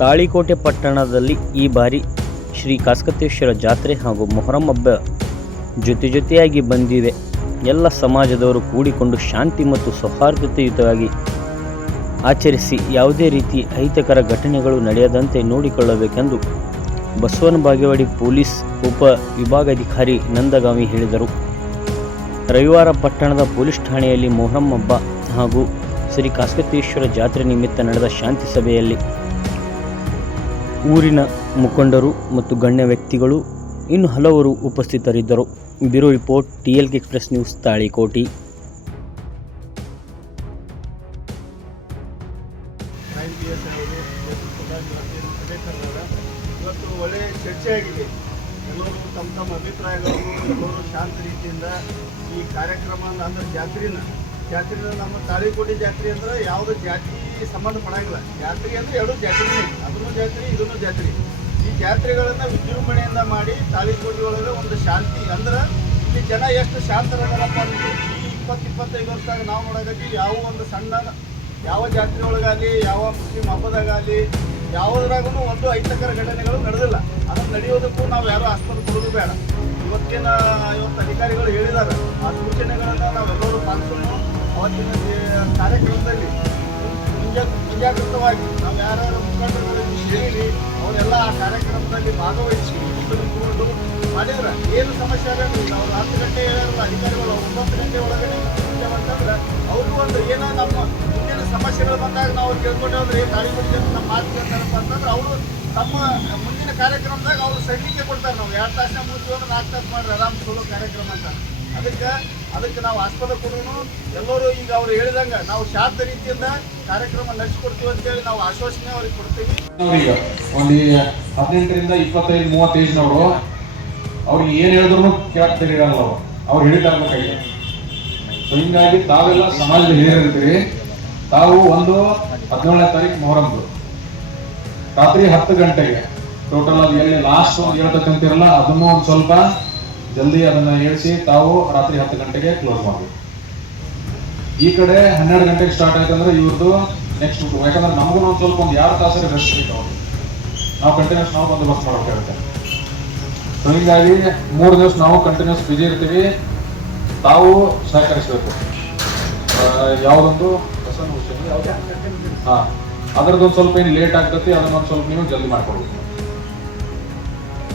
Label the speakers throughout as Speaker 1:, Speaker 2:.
Speaker 1: ತಾಳಿಕೋಟೆ ಪಟ್ಟಣದಲ್ಲಿ ಈ ಬಾರಿ ಶ್ರೀ ಕಾಸ್ಕತೇಶ್ವರ ಜಾತ್ರೆ ಹಾಗೂ ಮೊಹರಂ ಹಬ್ಬ ಜೊತೆ ಜೊತೆಯಾಗಿ ಬಂದಿವೆ ಎಲ್ಲ ಸಮಾಜದವರು ಕೂಡಿಕೊಂಡು ಶಾಂತಿ ಮತ್ತು ಸೌಹಾರ್ದತೆಯುತವಾಗಿ ಆಚರಿಸಿ ಯಾವುದೇ ರೀತಿ ಅಹಿತಕರ ಘಟನೆಗಳು ನಡೆಯದಂತೆ ನೋಡಿಕೊಳ್ಳಬೇಕೆಂದು ಬಸವನ ಬಾಗೇವಾಡಿ ಪೊಲೀಸ್ ಉಪ ವಿಭಾಗಾಧಿಕಾರಿ ನಂದಗಾವಿ ಹೇಳಿದರು. ರವಿವಾರ ಪಟ್ಟಣದ ಪೊಲೀಸ್ ಠಾಣೆಯಲ್ಲಿ ಮೊಹರಂ ಹಬ್ಬ ಹಾಗೂ ಶ್ರೀ ಕಾಸ್ಕತೇಶ್ವರ ಜಾತ್ರೆ ನಿಮಿತ್ತ ನಡೆದ ಶಾಂತಿ ಸಭೆಯಲ್ಲಿ ಊರಿನ ಮುಖಂಡರು ಮತ್ತು ಗಣ್ಯ ವ್ಯಕ್ತಿಗಳು, ಇನ್ನು ಹಲವರು ಉಪಸ್ಥಿತರಿದ್ದರು. Bureau report, T L express news, Talikoti.
Speaker 2: ಇವತ್ತು ಒಳ್ಳೆಯ ಚರ್ಚೆ ಆಗಿದೆ ಎಲ್ಲರೂ ತಮ್ಮ ತಮ್ಮ ಅಭಿಪ್ರಾಯಗಳನ್ನು, ಎಲ್ಲರೂ ಶಾಂತ ರೀತಿಯಿಂದ ಈ ಕಾರ್ಯಕ್ರಮ ಅಂದ್ರೆ ಜಾತ್ರೆನ ಜಾತ್ರೆನ ನಮ್ಮ ತಾಳಿಕೋಟೆ ಜಾತ್ರೆ ಅಂದ್ರೆ ಯಾವುದು ಜಾತಿ ಸಂಬಂಧ ಪಡಂಗಿಲ್ಲ. ಜಾತ್ರೆ ಅಂದ್ರೆ ಎರಡು ಜಾತ್ರೆ. ಅದನ್ನು ಜಾತ್ರೆ ಇದನ್ನು ಜಾತ್ರೆ. ಈ ಜಾತ್ರೆಗಳನ್ನ ವಿಜೃಂಭಣೆಯಿಂದ ಮಾಡಿ ತಾಳಿಕೋಟೆ ಒಳಗೆ ಒಂದು ಶಾಂತಿ. ಅಂದ್ರೆ ಇಲ್ಲಿ ಜನ ಎಷ್ಟು ಶಾಂತರಾಗಲ್ಲಪ್ಪ ಅಂದ್ರೆ ಈ ಇಪ್ಪತ್ತು, ಇಪ್ಪತ್ತೈದು ವರ್ಷದಾಗ ನಾವು ನೋಡೋದಕ್ಕೆ ಯಾವ ಒಂದು ಸಣ್ಣ, ಯಾವ ಜಾತ್ರೆ ಒಳಗಾಗಲಿ, ಯಾವ ಮುಸ್ಲಿಂ ಹಬ್ಬದಾಗಲಿ ಯಾವುದ್ರಾಗೂ ಒಂದು ಐತಕರ ಘಟನೆಗಳು ನಡೆದಿಲ್ಲ. ಅದನ್ನು ನಡೆಯೋದಕ್ಕೂ ನಾವು ಯಾರು ಆಸ್ಪತ್ರೆ ಕೊಡೋದು ಬೇಡ. ಇವತ್ತಿನ ಇವತ್ತು ಅಧಿಕಾರಿಗಳು ಹೇಳಿದ್ದಾರೆ ಆ ಸೂಚನೆಗಳನ್ನು ಪಾಲಿಸೋಣ ಅವತ್ತಿನ ಕಾರ್ಯಕ್ರಮದಲ್ಲಿ ಮುಂಜಾ ಮುಂಜಾಗ್ರತವಾಗಿ ನಾವು ಯಾರ್ಯಾರು ಮುಖಂಡರುಗಳಿಗೆ ಹೇಳಿ ಅವರೆಲ್ಲ ಆ ಕಾರ್ಯಕ್ರಮದಲ್ಲಿ ಭಾಗವಹಿಸಿ ತಗೊಂಡು ಮಾಡಿದ್ರೆ ಏನು ಸಮಸ್ಯೆ ಆಗಲ್ಲ ಅವ್ರು ಹತ್ತು ಗಂಟೆ ಹೇಳಿರಲ್ಲ ಅಧಿಕಾರಿಗಳು ಒಂಬತ್ತು ಗಂಟೆ ಒಳಗಡೆ ಅಂತಂದ್ರೆ ಅವ್ರಿಗೂ ಅವರು ಒಂದು ಏನೋ ನಮ್ಮ ಮುಂದಿನ ಸಮಸ್ಯೆಗಳು ಬಂದಾಗ ನಾವು ಅವ್ರು ಕೇಳ್ಕೊಂಡು ಗಾಳಿ ಗಾಡಿ ನಮ್ಮ ಮಾತು ಕೇಳ್ತಾರಪ್ಪ ಅಂತಂದ್ರೆ ಅವರು ತಮ್ಮ ಮುಂದಿನ ಕಾರ್ಯಕ್ರಮದಾಗ ಅವ್ರು ಸೈನಿಕೆ ಕೊಡ್ತಾರೆ ನಾವು. ಎರಡು ತಾಸಿನ ಮುಗಿದ್ರು ನಾಲ್ಕು ತಾಸು ಮಾಡ್ರಿ, ಆರಾಮ್ ಸೋಲೋ ಕಾರ್ಯಕ್ರಮ ಅಂತ. ಅದಕ್ಕೆ ಅದಕ್ಕೆ ನಾವು ಆಸ್ಪದ ಕೊಡೋನು. ಎಲ್ಲರೂ ಈಗ ಅವ್ರು ಹೇಳಿದಂಗ ನಾವು ಶಾಂತ ರೀತಿಯಿಂದ ಕಾರ್ಯಕ್ರಮ ನಡೆಸ್ಕೊಡ್ತೀವಿ ಅಂತೇಳಿ ನಾವು ಆಶ್ವಾಸನೆ ಅವ್ರಿಗೆ ಕೊಡ್ತೀವಿ.
Speaker 3: ಅವ್ರೀಗ ಒಂದು ಹದಿನೆಂಟರಿಂದ ಇಪ್ಪತ್ತೈದು ಮೂವತ್ತು ಏಜ್ನವರು ಅವ್ರಿಗೆ ಏನು ಹೇಳಿದ್ರು ಕೇಳಕ್ ತಿರುಗಲ್ಲ ಅವ್ರು. ಅವ್ರು ಹಿಡಿತಾ ಇರ್ಬೇಕಾಗಿದೆ ಸೊ ಹಿಂಗಾಗಿ ತಾವೆಲ್ಲ ಸಮಾಜದಲ್ಲಿ ಹಿರಿಯರಿರ್ತೀರಿ. ತಾವು ಒಂದು ಹದಿನೇಳನೇ ತಾರೀಕು ಮೊಹರಂದು. ರಾತ್ರಿ ಹತ್ತು ಗಂಟೆಗೆ. ಟೋಟಲ್ ಅಲ್ಲಿ ಎಲ್ಲಿ ಲಾಸ್ಟ್ ಒಂದು ಹೇಳ್ತಕ್ಕಂತಿರಲ್ಲ ಅದನ್ನು ಒಂದು ಸ್ವಲ್ಪ ಜಲ್ದಿ ಅದನ್ನ ಏಳಿಸಿ ತಾವು ರಾತ್ರಿ ಹತ್ತು ಗಂಟೆಗೆ ಕ್ಲೋಸ್ ಮಾಡಿ. ಈ ಕಡೆ ಹನ್ನೆರಡು ಗಂಟೆಗೆ ಸ್ಟಾರ್ಟ್ ಆಯ್ತು ಅಂದ್ರೆ ಇವ್ರದ್ದು ನೆಕ್ಸ್ಟ್ ಯಾಕಂದ್ರೆ ನಮಗೂ ಒಂದು ಸ್ವಲ್ಪ ಒಂದು ಎರಡು ತಾಸು ರೆಸ್ಟ್ ಬೇಕು ಅವ್ರಿಗೆ ನಾವು ಕಂಟಿನ್ಯೂಸ್ ನಾವು ಬಂದೋಬಸ್ತ್ ಮಾಡಬೇಕಾಗುತ್ತೆ ಸೊ ಹೀಗಾಗಿ ಮೂರು ದಿವಸ ನಾವು ಕಂಟಿನ್ಯೂಸ್ ಬಿಜಿ ಇರ್ತೀವಿ. ತಾವು ಸಹಕರಿಸಬೇಕು. ಯಾವುದೊಂದು? ಹಾ. ಅದ್ರದ್ದೊಂದು ಸ್ವಲ್ಪ ಏನು ಲೇಟ್ ಆಗ್ತತಿ, ಅದನ್ನೊಂದು ಸ್ವಲ್ಪ ನೀವು ಜಲ್ದಿ ಮಾಡ್ಕೊಡ್ಬೇಕು.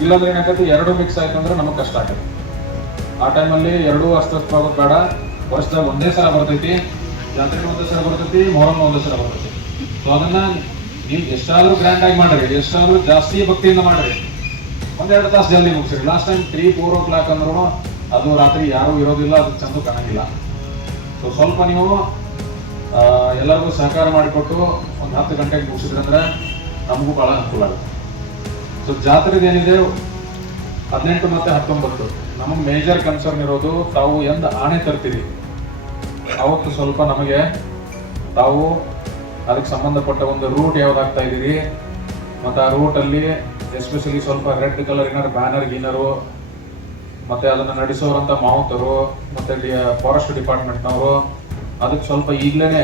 Speaker 3: ಇಲ್ಲಾಂದ್ರೆ ಏನಾಗತ್ತೆ, ಎರಡು ಮಿಕ್ಸ್ ಆಯ್ತು ಅಂದ್ರೆ ನಮಗೆ ಕಷ್ಟ ಆಗತ್ತೆ ಆ ಟೈಮಲ್ಲಿ ಎರಡೂ ಅಸ್ತಸ್ಥವಾಗೋದು ಬೇಡ. ವರ್ಷದಾಗ ಒಂದೇ ಸಲ ಬರ್ತೈತಿ ಜಾತ್ರೆ ಒಂದೇ ಸಲ ಬರ್ತೈತಿ, ಮೊಹರಂ ಒಂದೇ ಸಲ ಬರ್ತೈತಿ. ಸೊ ಅದನ್ನ ನೀವು ಎಷ್ಟಾದ್ರೂ ಗ್ರ್ಯಾಂಡ್ ಆಗಿ ಮಾಡ್ರಿ, ಎಷ್ಟಾದ್ರೂ ಜಾಸ್ತಿ ಭಕ್ತಿಯಿಂದ ಮಾಡ್ರಿ. ಒಂದೆರಡು ತಾಸು ಜಲ್ದಿ ಮುಗಿಸ್ರಿ. Last time three four o'clock ಅಂದ್ರೂ ಅದು ರಾತ್ರಿ ಯಾರೂ ಇರೋದಿಲ್ಲ, ಅದು ಚಂದ ಕಾಣಂಗಿಲ್ಲ. ಸೊ ಸ್ವಲ್ಪ ನೀವು ಎಲ್ಲರಿಗೂ ಸಹಕಾರ ಮಾಡಿಕೊಟ್ಟು ಒಂದು ಹತ್ತು ಗಂಟೆಗೆ ಮುಗಿಸಿದ್ರಂದ್ರೆ ನಮಗೂ ಬಹಳ ಅನುಕೂಲ ಆಗುತ್ತೆ. ಸೊ ಜಾತ್ರೆದು ಏನಿದೆ? ಹದಿನೆಂಟು ಮತ್ತೆ ಹತ್ತೊಂಬತ್ತು. ನಮಗೆ ಮೇಜರ್ ಕನ್ಸರ್ನ್ ಇರೋದು ತಾವು ಎಂದ ಆಣೆ ತರ್ತೀರಿ? ಅವತ್ತು ಸ್ವಲ್ಪ ನಮಗೆ ತಾವು ಅದಕ್ಕೆ ಸಂಬಂಧಪಟ್ಟ ಒಂದು ರೂಟ್ ಯಾವ್ದಾಗ್ತಾ ಇದ್ದೀರಿ? ಮತ್ತು ಆ ರೂಟಲ್ಲಿ ಎಸ್ಪೆಷಲಿ ಸ್ವಲ್ಪ ರೆಡ್ ಕಲರ್ ಏನಾರು ಬ್ಯಾನರ್ ಗೀನರು, ಮತ್ತೆ ಅದನ್ನ ನಡೆಸೋರಂತ ಮಾವುತರು, ಮತ್ತೆ ಫಾರೆಸ್ಟ್ ಡಿಪಾರ್ಟ್ಮೆಂಟ್ನವರು ಅದಕ್ಕೆ ಸ್ವಲ್ಪ ಈಗಲೇ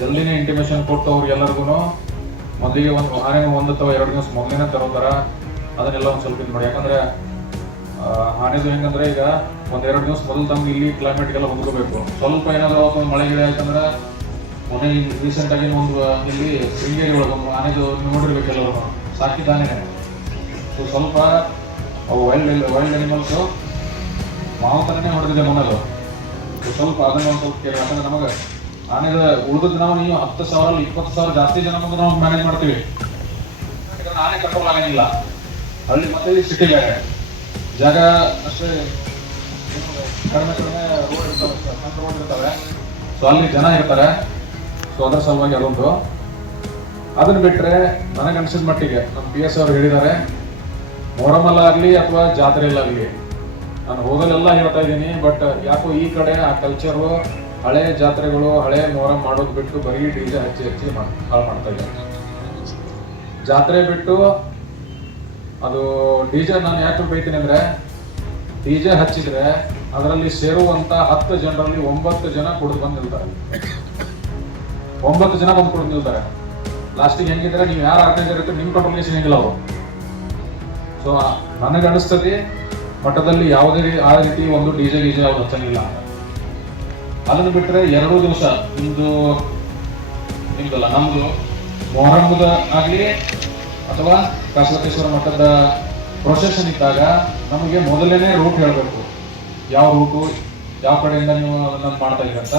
Speaker 3: ಜಲ್ದಿನೇ ಇಂಟಿಮೇಷನ್ ಕೊಟ್ಟು ಅವ್ರಿಗೆ ಎಲ್ಲರಿಗೂ ಮೊದಲಿಗೆ ಒಂದು ಆನೆಗೆ ಒಂದು ಅಥವಾ ಎರಡು ದಿವಸ ಮೊದಲೇ ತರೋತಾರ ಅದನ್ನೆಲ್ಲ ಒಂದು ಸ್ವಲ್ಪ ಇದು ಮಾಡಿ. ಯಾಕಂದ್ರೆ ಆನೆದು ಹೆಂಗಂದ್ರೆ ಈಗ ಒಂದೆರಡು ದಿವಸ ಮೊದಲು ತಮ್ಮ ಇಲ್ಲಿ ಕ್ಲೈಮೇಟ್ಗೆಲ್ಲ ಹೊಂದ್ಕೋಬೇಕು. ಸ್ವಲ್ಪ ಏನಾದರೂ ಒಂದು ಮಳೆ ಗಿಡ ಆಯ್ತಂದ್ರೆ ಮೊನ್ನೆ ರೀಸೆಂಟಾಗಿ ಒಂದು ಇಲ್ಲಿ ಶೃಂಗೇರಿ ಒಳಗೆ ಒಂದು ಆನೆದು ನೀವು ನೋಡಿರ್ಬೇಕು ಎಲ್ಲರೂ. ಸಾಕಿದ ಸೊ, ಸ್ವಲ್ಪ ವೈಲ್ಡ್ ವೈಲ್ಡ್ ಅನಿಮಲ್ಸು ಮಾವುತನೇ ಹೊಡೆದಿದೆ ಮೊನ್ನೆಲ್ಲ ಸೊ ಸ್ವಲ್ಪ ಅದನ್ನ ಒಂದು ಸ್ವಲ್ಪ ಕೇಳಿ ಯಾಕಂದ್ರೆ ನಮಗೆ ಆನೆದ ಉಳಿದ ನಾವು ನೀವು ಹತ್ತು ಸಾವಿರ, ಇಪ್ಪತ್ತು ಸಾವಿರ ಜಾಸ್ತಿ ಜನ ಮುಂದೆ ನಾವು ಮ್ಯಾನೇಜ್ ಮಾಡ್ತೀವಿ. ಯಾಕಂದ್ರೆ ಆನೆ ಕಂಟ್ರೋಲ್ ಆಗಂಗಿಲ್ಲ. ಹಳ್ಳಿ ಮತ್ತೆ ಸಿಟಿ ಬೇರೆ ಜಾಗ ಅಷ್ಟೇ ಕಡಿಮೆ ಕಡಿಮೆ ರೋಡ್ ಇರ್ತಾವೆ ಸಣ್ಣ ರೋಡ್ ಇರ್ತವೆ. ಸೊ ಅಲ್ಲಿ ಜನ ಇರ್ತಾರೆ. ಸೊ ಅದರ ಸಲುವಾಗಿ ಅದೊಂದು ಅದನ್ನ ಬಿಟ್ರೆ ನನಗೆ ಅನ್ಸಿದ ಮಟ್ಟಿಗೆ ನಮ್ಮ ಪಿ ಎಸ್ ಅವ್ರು ಹೇಳಿದ್ದಾರೆ ಜಾತ್ರೆ ಅಥವಾ ಜಾತ್ರೆಯಲ್ಲಾಗ್ಲಿ ನಾನು ಹೋಗಲೆಲ್ಲ ಹೇಳ್ತಾ ಇದ್ದೀನಿ ಬಟ್ ಯಾಕೋ ಈ ಕಡೆ ಆ ಕಲ್ಚರು ಹಳೆ ಜಾತ್ರೆಗಳು, ಹಳೆ ಮೊಹರಂ ಮಾಡೋದು ಬಿಟ್ಟು ಬರೀ ಡಿಜೆ ಹಚ್ಚಿ ಹಚ್ಚಿ ಮಾಡ್- ಹಾಳು ಮಾಡ್ತಾ ಇದ್ದಾರೆ. ಜಾತ್ರೆ ಬಿಟ್ಟು ಅದು ಡಿ ಜೆ ನಾನು ಯಾಕೆ ಬೈತೀನಿ ಅಂದರೆ ಡಿ ಜೆ ಹಚ್ಚಿದ್ರೆ ಅದರಲ್ಲಿ ಸೇರುವಂತ ಹತ್ತು ಜನರಲ್ಲಿ ಒಂಬತ್ತು ಜನ ಕುಡಿದು ಬಂದು ನಿಲ್ತಾರೆ ಒಂಬತ್ತು ಜನ ಬಂದು ಕುಡಿದು ನಿಲ್ತಾರೆ. ಲಾಸ್ಟಿಗೆ ಹೆಂಗಿದ್ರೆ ನೀವು ಯಾರು ಆರ್ಗನೈಸರ್ ಇರ್ತೀರಿ ನಿಮ್ಮ ಕಂಟ್ರೋಲೇಷನ್ ಸಿಗಂಗಿಲ್ಲ ಅವರು. ಸೊ ನನಗೆ ಅನಿಸ್ತದೆ ಮಠದಲ್ಲಿ ಯಾವುದೇ ಆ ರೀತಿ ಒಂದು ಡಿ ಜೆ ಗೀಜೆ ಅವ್ರು ಹಚ್ಚಂಗಿಲ್ಲ. ಅಂತ ಅದನ್ನು ಬಿಟ್ಟರೆ ಎರಡೂ ದಿವಸ ನಿಮ್ಮದು ನಿಮ್ದಲ್ಲ ನಮ್ಮದು ಮೊಹರಮದ ಆಗಲಿ ಅಥವಾ ಕಾಶಲಕೇಶ್ವರ ಮಠದ ಪ್ರೊಸೆಷನ್ ಇದ್ದಾಗ ನಮಗೆ ಮೊದಲನೇ ರೂಟ್ ಹೇಳಬೇಕು. ಯಾವ ರೂಟು ಯಾವ ಕಡೆಯಿಂದ ನೀವು ಅದನ್ನು ಮಾಡ್ತಾ ಅಂತ.